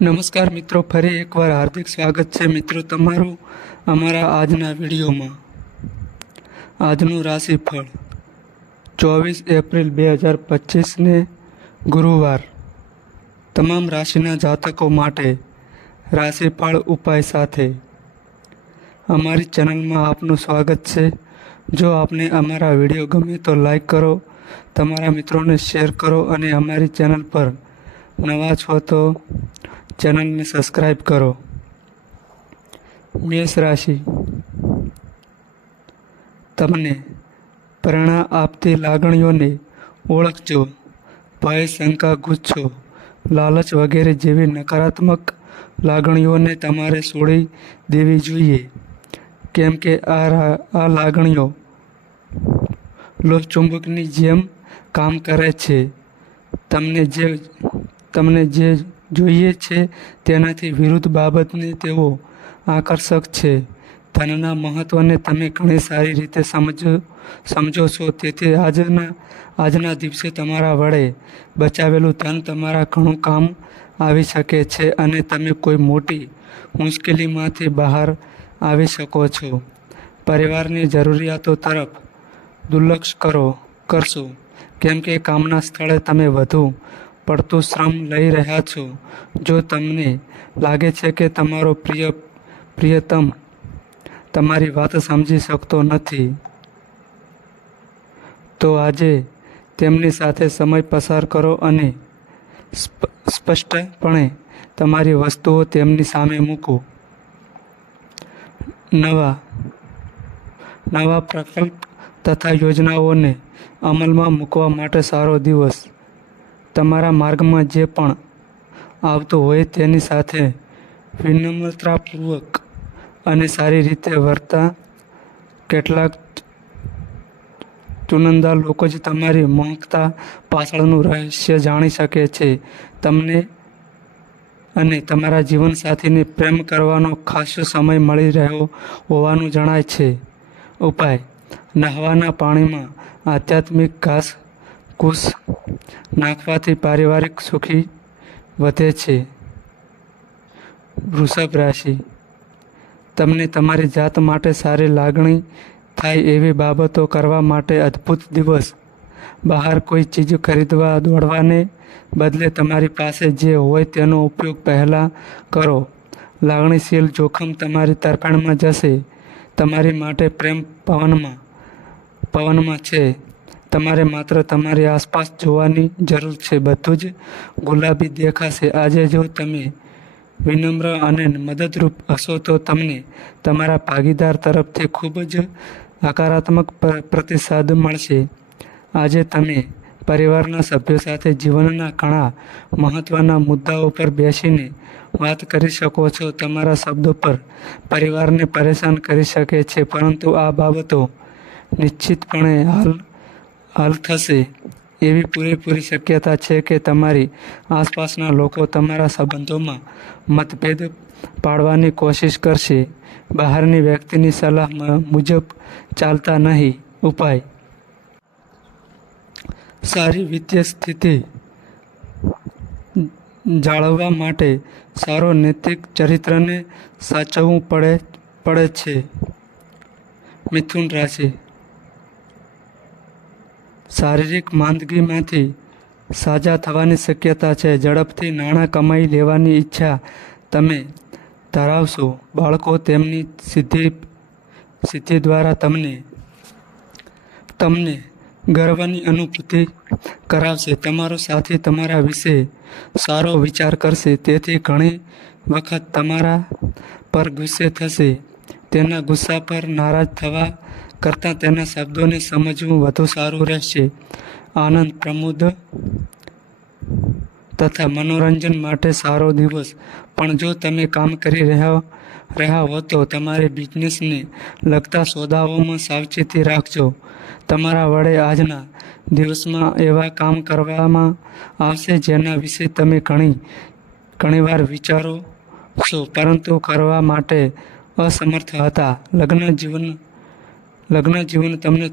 નમસ્કાર મિત્રો, ફરી એકવાર હાર્દિક સ્વાગત છે મિત્રો તમારું અમારા આજના વિડીયોમાં. આજનું રાશિફળ, ચોવીસ એપ્રિલ બે હજાર પચીસને ગુરુવાર. તમામ રાશિના જાતકો માટે રાશિફળ ઉપાય સાથે અમારી ચેનલમાં આપનું સ્વાગત છે. જો આપને અમારા વીડિયો ગમે તો લાઈક કરો, તમારા મિત્રોને શેર કરો અને અમારી ચેનલ પર નવા છો તો ચેનલને સબસ્ક્રાઈબ કરો. મેષ રાશિ. તમને પ્રેરણા આપતી લાગણીઓને ઓળખજો. ભય, શંકા, ગુસ્સો, લાલચ વગેરે જેવી નકારાત્મક લાગણીઓને તમારે છોડી દેવી જોઈએ. કેમ કે આ આ લાગણીઓ લોહચુંબકની જેમ કામ કરે છે. તમને જે તમને જે જોઈએ છે તેનાથી વિરુદ્ધ બાબતને તેઓ આકર્ષક છે. ધનના મહત્ત્વને તમે ઘણી સારી રીતે સમજો સમજો છો. તેથી આજના આજના દિવસે તમારા વડે બચાવેલું ધન તમારા ઘણું કામ આવી શકે છે અને તમે કોઈ મોટી મુશ્કેલીમાંથી બહાર આવી શકો છો. પરિવારની જરૂરિયાતો તરફ દુર્લક્ષ કરો, કરશો. કેમ કે કામના સ્થળે તમે વધુ પડતું શ્રમ લઈ રહ્યા છો. જો તમને લાગે છે કે તમારો પ્રિય, પ્રિયતમ તમારી વાત સમજી શકતો નથી, તો આજે તેમની સાથે સમય પસાર કરો અને સ્પ- સ્પષ્ટપણે તમારી વસ્તુઓ તેમની સામે મૂકો. નવા નવા પ્રકલ્પ તથા યોજનાઓને અમલમાં મૂકવા માટે સારો દિવસ. તમારા માર્ગમાં જે પણ આવતું હોય તેની સાથે વિનમ્રતાપૂર્વક અને સારી રીતે વર્તા કેટલાક ચુનંદા લોકો જ તમારી મોંઘતા પાછળનું રહસ્ય જાણી શકે છે. તમને અને તમારા જીવનસાથીને પ્રેમ કરવાનો ખાસો સમય મળી રહ્યો હોવાનું જણાય છે. ઉપાય. નહાવાના પાણીમાં આધ્યાત્મિક ઘાસ કૂસ નાખવાથી પારિવારિક સુખી વધે છે. વૃષભ રાશિ. તમને તમારી જાત માટે સારી લાગણી થાય એવી બાબતો કરવા માટે અદ્ભુત દિવસ. બહાર કોઈ ચીજ ખરીદવા, દોડવાને બદલે તમારી પાસે જે હોય તેનો ઉપયોગ પહેલાં કરો. લાગણીશીલ જોખમ તમારી તરફેણમાં જશે. તમારી માટે પ્રેમ પવનમાં પવનમાં છે. તમારે માત્ર તમારી આસપાસ જોવાની જરૂર છે, બધું જ. ગુલાબી દેખાશે. આજે જો તમે વિનમ્ર અને મદદરૂપ હશો, તો તમને તમારા ભાગીદાર તરફથી ખૂબ જ હકારાત્મક પ્રતિસાદ મળશે. આજે તમે પરિવારના સભ્યો સાથે જીવનના ઘણા મહત્ત્વના મુદ્દાઓ પર બેસીને વાત કરી શકો છો. તમારા શબ્દો પર પરિવારને પરેશાન કરી શકે છે, પરંતુ આ બાબતો નિશ્ચિતપણે હાલ હાલ થશે એવી પૂરેપૂરી શક્યતા છે કે તમારી આસપાસના લોકો તમારા સંબંધોમાં મતભેદ પાડવાની કોશિશ કરશે. બહારની વ્યક્તિની સલાહ મુજબ ચાલતા નહીં. ઉપાય. સારી વિત્તીય સ્થિતિ જાળવવા માટે સારો નૈતિક ચરિત્રને સાચવવું પડે પડે છે. મિથુન રાશિ. શારીરિક માંદગીમાંથી સાજા થવાની શક્યતા છે. ઝડપથી નાણાં કમાઈ લેવાની ઈચ્છા તમે ધરાવશો. બાળકો તેમની સિદ્ધિ સિદ્ધિ દ્વારા તમને તમને ગર્વની અનુભૂતિ કરાવશે. તમારો સાથી તમારા વિશે સારો વિચાર કરશે. તેથી ઘણી વખત તમારા પર ગુસ્સે થશે. તેના ગુસ્સા પર નારાજ થવા કરતાં તેના શબ્દોને સમજવું વધુ સારું રહેશે. આનંદ, પ્રમોદ તથા મનોરંજન માટે સારો દિવસ. પણ જો તમે કામ કરી રહ્યા રહ્યા હો તો તમારે બિઝનેસને લગતા સોદાઓમાં સાવચેતી રાખજો. તમારા વડે આજના દિવસમાં એવા કામ કરવામાં આવશે જેના વિશે તમે ઘણી, ઘણીવાર વિચારો છો, પરંતુ કરવા માટે અસમર્થ હતા. લગ્ન જીવન લગ્ન જીવન તમને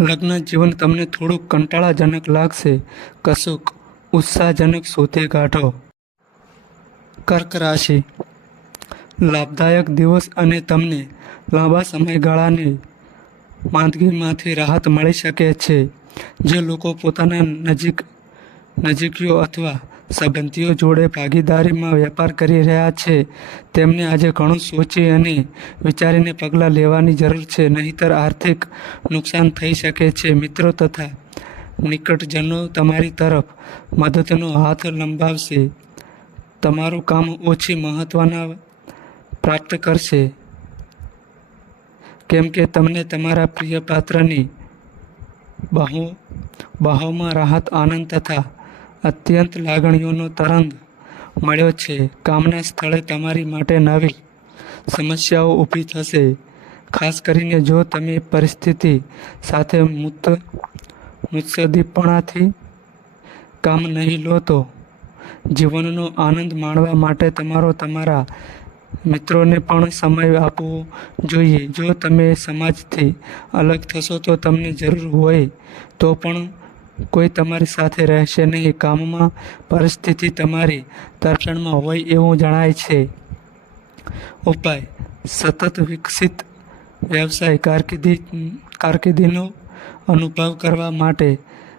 લગ્ન જીવન તમને થોડુંક કંટાળાજનક લાગશે. કશુંક ઉત્સાહજનક શોધે કાઢો કર્ક રાશિ. લાભદાયક દિવસ અને તમને લાંબા સમયગાળાની માંદગીમાંથી રાહત મળી શકે છે. જે લોકો પોતાના નજીક નજીકીઓ અથવા સંબંધીઓ જોડે ભાગીદારીમાં વેપાર કરી રહ્યા છે. તેમને આજે ઘણું સોચી અને વિચારીને પગલાં લેવાની જરૂર છે, નહીંતર આર્થિક નુકસાન થઈ શકે છે. મિત્રો તથા નિકટજનો તમારી તરફ મદદનો હાથ લંબાવશે. તમારું કામ ઓછી મહત્ત્વના પ્રાપ્ત કરશે. કેમ કે તમને તમારા પ્રિય પાત્રની બહુ બહાવમાં રાહત, આનંદ તથા અત્યંત લાગણીઓનો તરંગ મળ્યો છે. કામના સ્થળે તમારી માટે નવી સમસ્યાઓ ઊભી થશે. ખાસ કરીને જો તમે પરિસ્થિતિ સાથે મુત મુત્સદીપણાથી કામ નહીં લો તો જીવનનો આનંદ માણવા માટે તમારો, તમારા મિત્રોને પણ સમય આપવો જોઈએ. જો તમે સમાજથી અલગ થશો તો તમને જરૂર હોય તો પણ કોઈ તમારી સાથે રહેશે નહીં કામમાં, પરિસ્થિતિ તમારી તરફેણમાં હોય એવું જણાય છે. ઉપાય, સતત વિકસિત વ્યવસાય કારકિર્દી, કારકિર્દીનો અનુભવ કરવા માટે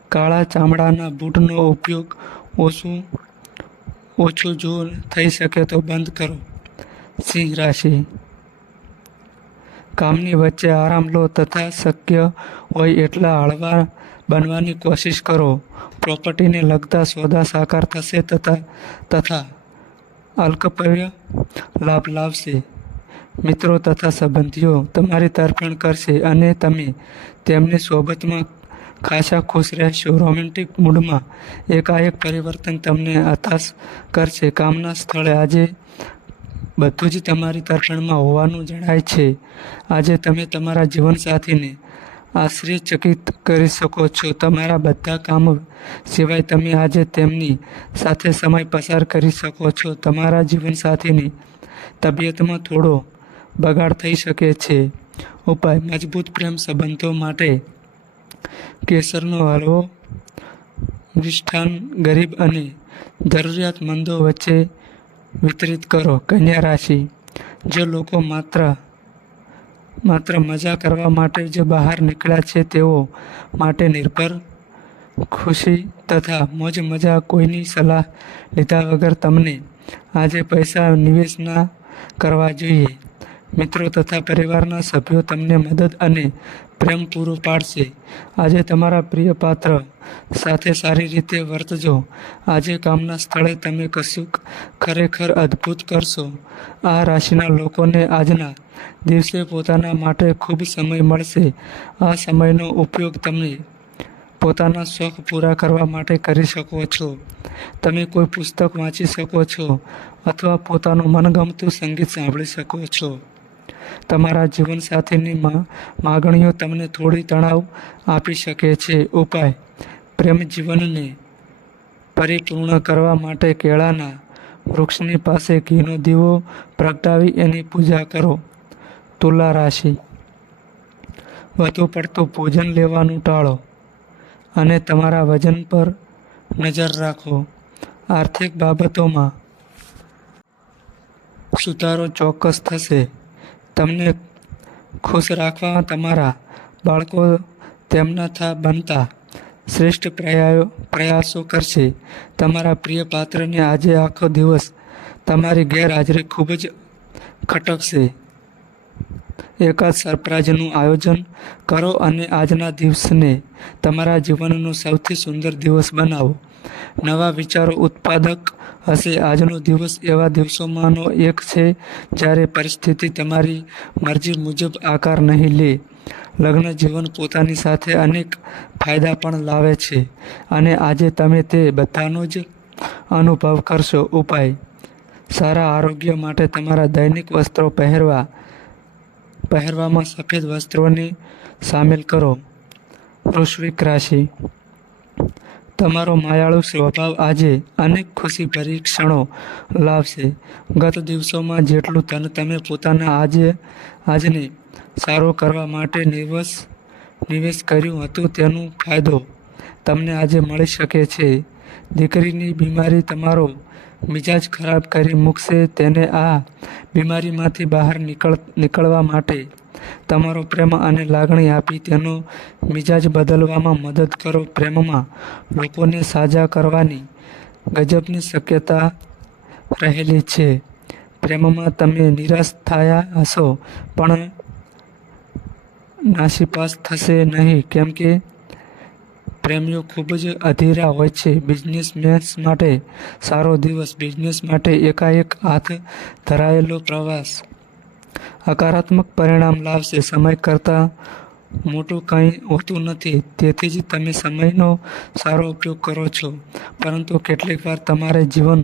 કાળા ચામડાના બૂટનો ઉપયોગ ઓછું ઓછું જો થઈ શકે તો બંધ કરો. સિંહ રાશિ. કામની વચ્ચે આરામ લો તથા શક્ય હોય એટલા હળવા બનવાની કોશિશ કરો. પ્રોપર્ટીને લગતા સોદા સાકાર થશે તથા તથા અલ્કપર્ય લાભ લાવશે. મિત્રો તથા સંબંધીઓ, તમારી તરફેણ કરશે અને તમે તેમની સોબતમાં ખાસા ખુશ રહેશો. રોમેન્ટિક મૂડમાં એકાએક પરિવર્તન તમને હતાશ કરશે. કામના સ્થળે આજે બધું જ તમારી તરફેણમાં હોવાનું જણાય છે. આજે તમે તમારા જીવનસાથીને આશ્ચર્યચકિત કરી શકો છો. તમારા બધા કામો સિવાય તમે આજે તેમની સાથે સમય પસાર કરી શકો છો. તમારા જીવનસાથીની તબિયતમાં થોડો બગાડ થઈ શકે છે. ઉપાય, મજબૂત પ્રેમ સંબંધો માટે કેસરનો હલવો, મિષ્ઠાન, ગરીબ અને જરૂરિયાતમંદો વચ્ચે વિતરિત કરો. કન્યા રાશિ, જે લોકો માત્ર માત્ર મજા કરવા માટે જ બહાર નીકળ્યા છે, તેઓ માટે નિર્ભર, ખુશી તથા મોજ મજા કોઈની સલાહ લીધા વગર તમને આજે પૈસા નિવેશ ના કરવા જોઈએ. મિત્રો, તથા પરિવારના સભ્યો તમને મદદ અને પ્રેમ પૂરો પાડશે. આજે તમારા પ્રિય પાત્ર સાથે સારી રીતે વર્તજો. આજે કામના સ્થળે તમે કશુંક ખરેખર અદ્ભુત કરશો. આ રાશિના લોકોને આજના દિવસે પોતાના માટે ખૂબ સમય મળશે. આ સમયનો ઉપયોગ તમે પોતાના શોખ પૂરા કરવા માટે કરી શકો છો. તમે કોઈ પુસ્તક વાંચી શકો છો અથવા પોતાનું મનગમતું સંગીત સાંભળી શકો છો. તમારા જીવનસાથીની માગણીઓ તમને થોડી તણાવ આપી શકે છે. ઉપાય. પ્રેમ જીવનને પરિપૂર્ણ કરવા માટે કેળાના વૃક્ષની પાસે ઘીનો દીવો પ્રગટાવી એની પૂજા કરો. તુલા રાશિ. વધુ પડતું ભોજન લેવાનું ટાળો અને તમારા વજન પર નજર રાખો. આર્થિક બાબતોમાં સુધારો ચોક્કસ થશે. તમને ખુશ રાખવા તમારા બાળકો તેમના બનતા શ્રેષ્ઠ પ્રયાસો કરશે. તમારા પ્રિય પાત્રને આજે આખો દિવસ તમારી ગેરહાજરી ખૂબ જ ખટકશે. એકાદ સરપ્રાઈઝનું આયોજન કરો અને આજના દિવસને તમારા જીવનનો સૌથી સુંદર દિવસ બનાવો. નવા વિચારો ઉત્પાદક હશે. આજનો દિવસ એવા દિવસોમાંનો એક છે જ્યારે પરિસ્થિતિ તમારી મરજી મુજબ આકાર નહીં લે. લગ્ન જીવન પોતાની સાથે અનેક ફાયદા પણ લાવે છે અને આજે તમે તે બધાનો જ અનુભવ કરશો. ઉપાય. સારા આરોગ્ય માટે તમારા દૈનિક વસ્ત્રો પહેરવા. પહેરવામાં સફેદ વસ્ત્રોને સામેલ કરો. વૃશ્વિક રાશિ. તમારો માયાળુ સ્વભાવ આજે અનેક ખુશી પરીક્ષણો લાવશે. ગત દિવસોમાં જેટલું તન તમે પોતાના આજે, આજને સારો કરવા માટે નિવેશ નિવેશ કર્યું હતું તેનો ફાયદો તમને આજે મળી શકે છે. દીકરીની બીમારી તમારો મિજાજ ખરાબ કરી મૂકશે. તેને આ બીમારીમાંથી બહાર નીકળ, નીકળવા માટે તમારો પ્રેમ અને લાગણી આપી તેનો મિજાજ બદલવામાં મદદ કરો. પ્રેમમાં લોકોને સાજા કરવાની ગજબની શક્યતા રહેલી છે. પ્રેમમાં તમે નિરાશ થયા હશો, પણ નાસીપાસ થશે નહીં. કેમ કે પ્રેમીઓ ખૂબ જ અધીરા હોય છે. બિઝનેસમેન્સ માટે સારો દિવસ, બિઝનેસ માટે એકાએક હાથ ધરાયેલો પ્રવાસ. હકારાત્મક પરિણામ લાવશે. સમય કરતાં મોટું કંઈ હોતું નથી. તેથી જ તમે સમયનો સારો ઉપયોગ કરો છો. પરંતુ કેટલીક વાર તમારે જીવન,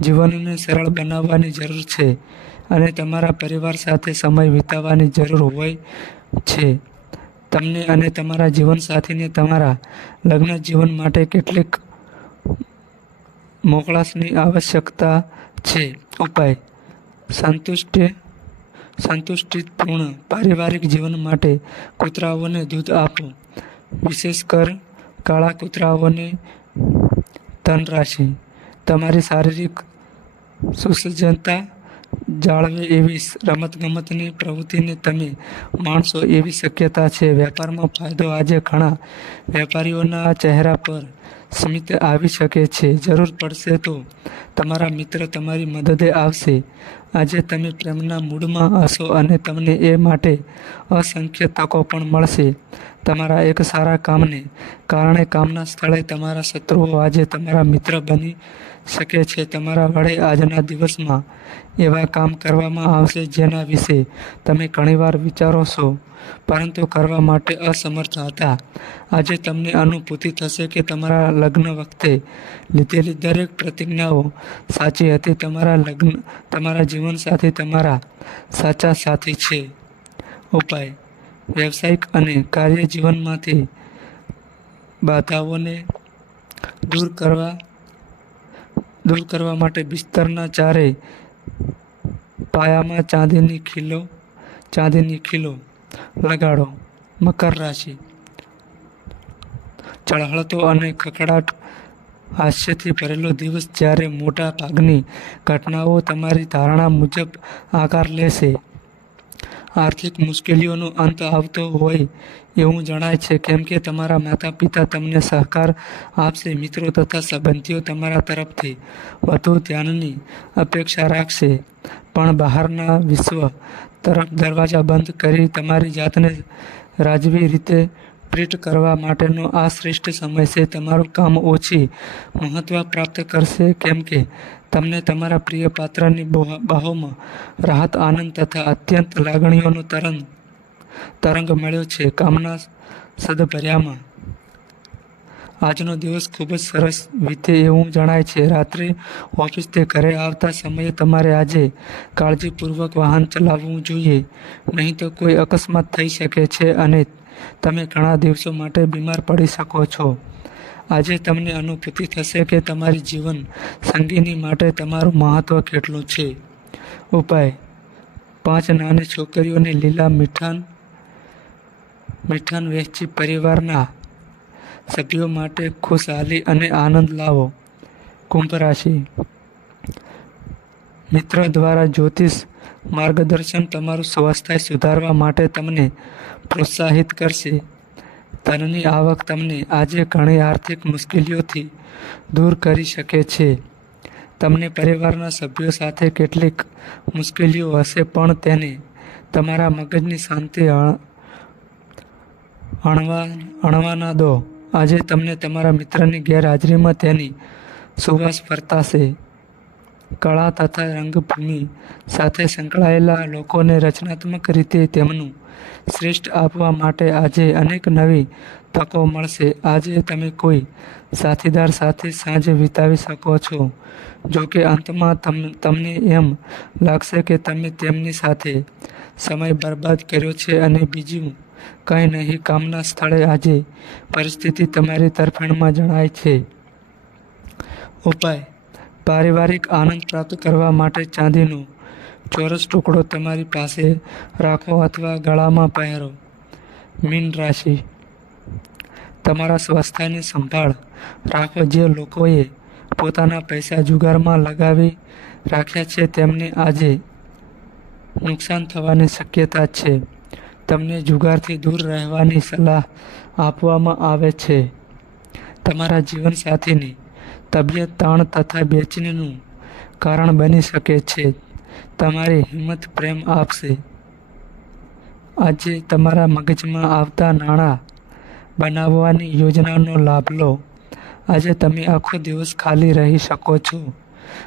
જીવનને સરળ બનાવવાની જરૂર છે અને તમારા પરિવાર સાથે સમય વિતાવવાની જરૂર હોય છે. તમને અને તમારા જીવનસાથીને તમારા લગ્ન જીવન માટે કેટલીક મોકળાશની આવશ્યકતા છે. ઉપાય. સંતુષ્ટિ સંતુષ્ટિપૂર્ણ પારિવારિક જીવન માટે કૂતરાઓને દૂધ આપો. વિશેષ કર કાળા કૂતરાઓને ધન રાશિ. તમારી શારીરિક સુસજ્જનતા જાળવે એવી રમતગમતની પ્રવૃત્તિને તમે માણશો એવી શક્યતા છે. વેપારમાં ફાયદો આજે ઘણા વેપારીઓના ચહેરા પર સ્મિત આવી શકે છે. જરૂર પડશે તો તમારા મિત્ર તમારી મદદે આવશે. આજે તમે પ્રેમના મૂડમાં હશો અને તમને એ માટે અસંખ્ય તકો પણ મળશે. તમારા એક સારા કામને કારણે કામના સ્થળે તમારા શત્રુઓ આજે તમારા મિત્ર બની શકે છે. તમારા વડે આજના દિવસમાં એવા કામ કરવામાં આવશે જેના વિશે તમે ઘણીવાર વિચારો છો પરંતુ કરવા માટે અસમર્થ હતા. આજે તમને અનુભૂતિ થશે કે તમારા લગ્ન વખતે લીધેલી દરેક પ્રતિજ્ઞાઓ સાચી હતી. તમારા લગ્ન તમારા જીવનસાથી તમારા સાચા સાથી છે. ઉપાય. વ્યવસાયિક અને કાર્ય જીવનમાંથી બાધાઓને દૂર કરવા દૂર કરવા માટે બિસ્તરના ચારે પાયામાં ચાંદીની ખીલો ચાંદીની ખીલો લગાડો. મકર રાશિ. ચળહળતો અને ખખડાટ હાસ્યથી ભરેલો દિવસ જ્યારે મોટા ભાગની ઘટનાઓ તમારી ધારણા મુજબ આકાર લેશે. આર્થિક મુશ્કેલીઓનો અંત આવતો હોય એવું જણાય છે. કેમ કે તમારા માતા પિતા તમને સહકાર આપશે, મિત્રો તથા સંબંધીઓ તમારા તરફથી વધુ ધ્યાનની અપેક્ષા રાખશે. પણ બહારના વિશ્વ તરફ દરવાજા બંધ કરી તમારી જાતને રાજવી રીતે ટ્રીટ કરવા માટેનો આ શ્રેષ્ઠ સમય છે. તમારું કામ ઓછી મહત્વ પ્રાપ્ત કરશે. કેમ કે તમને તમારા પ્રિય પાત્રની બહુ- બાહોમાં રાહત, આનંદ તથા અત્યંત લાગણીઓનો તરંગ તરંગ મળ્યો છે. કામના સદભર્યામાં આજનો દિવસ ખૂબ જ સરસ વીતે એવું જણાય છે. રાત્રે ઓફિસથી ઘરે આવતા સમયે તમારે આજે કાળજીપૂર્વક વાહન ચલાવવું જોઈએ. નહીં તો કોઈ અકસ્માત થઈ શકે છે અને તમે ઘણા દિવસો માટે બીમાર પડી શકો છો. આજે તમને અનુભૂતિ થશે કે તમારી જીવન સંગીની માટે તમારું મહત્વ કેટલું છે. ઉપાય. પાંચ નાની છોકરીઓને લીલા મીઠાન મીઠાન વહેંચી પરિવારના સભ્યો માટે ખુશહાલી અને આનંદ લાવો. કુંભ રાશિ. મિત્ર દ્વારા જ્યોતિષ માર્ગદર્શન તમારું સ્વાસ્થ્ય સુધારવા માટે તમને પ્રોત્સાહિત કરશે. ધનની આવક તમને આજે ઘણી આર્થિક મુશ્કેલીઓથી દૂર કરી શકે છે. તમને પરિવારના સભ્યો સાથે કેટલીક મુશ્કેલીઓ હશે પણ તેને તમારા મગજની શાંતિ અણવા અણવા ના દો. આજે તમને તમારા મિત્રની ગેરહાજરીમાં તેની સુવાસ વર્તાશે. કળા તથા રંગભૂમિ સાથે સંકળાયેલા લોકોને રચનાત્મક રીતે તેમનું શ્રેષ્ઠ આપવા માટે આજે અનેક નવી તકો મળશે. આજે તમે કોઈ સાથીદાર સાથે સાંજ વિતાવી શકો છો, જો કે અંતમાં તમ, તમને એમ લાગશે કે તમે તેમની સાથે સમય બરબાદ કર્યો છે અને બીજું કંઈ નહીં, કામના સ્થળે આજે પરિસ્થિતિ તમારી તરફેણમાં જણાય છે. ઉપાય પારિવારિક આનંદ પ્રાપ્ત કરવા માટે ચાંદીનો ચોરસ ટુકડો તમારી પાસે રાખો અથવા ગળામાં પહેરો. મીન રાશિ. તમારા સ્વાસ્થ્યની સંભાળ રાખો. જે લોકોએ પોતાના પૈસા જુગારમાં લગાવી રાખ્યા છે, તેમને આજે નુકસાન થવાની શક્યતા છે. તમને જુગારથી દૂર રહેવાની સલાહ આપવામાં આવે છે. તમારા જીવનસાથીની તબિયત તાણ તથા બેચેનીનું કારણ બની શકે છે. તમારી હિંમત, પ્રેમ આપશે. આજે તમારા મગજમાં આવતા નાણાં બનાવવાની યોજનાનો લાભ લો. આજે તમે આખો દિવસ ખાલી રહી શકો છો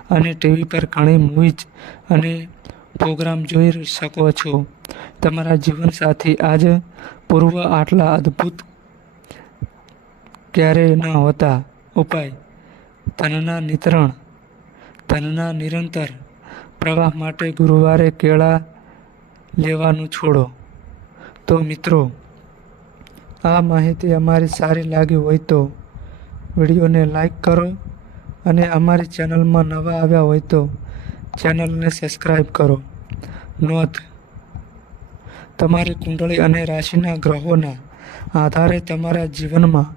અને ટીવી પર ઘણી મૂવીઝ અને પ્રોગ્રામ જોઈ શકો છો. તમારા જીવનસાથી આજ પૂર્વ આટલા અદ્ભુત ક્યારેય ન હોતા. ઉપાય. ધનના નિતરણ ધનના નિરંતર પ્રવાહ માટે ગુરુવારે કેળા લેવાનું છોડો. તો મિત્રો, આ માહિતી અમારી સારી લાગી હોય તો વિડીયોને લાઈક કરો અને અમારી ચેનલમાં નવા આવ્યા હોય તો ચેનલને સબસ્ક્રાઈબ કરો. નોંધ, તમારી કુંડળી અને રાશિના ગ્રહોના આધારે તમારા જીવનમાં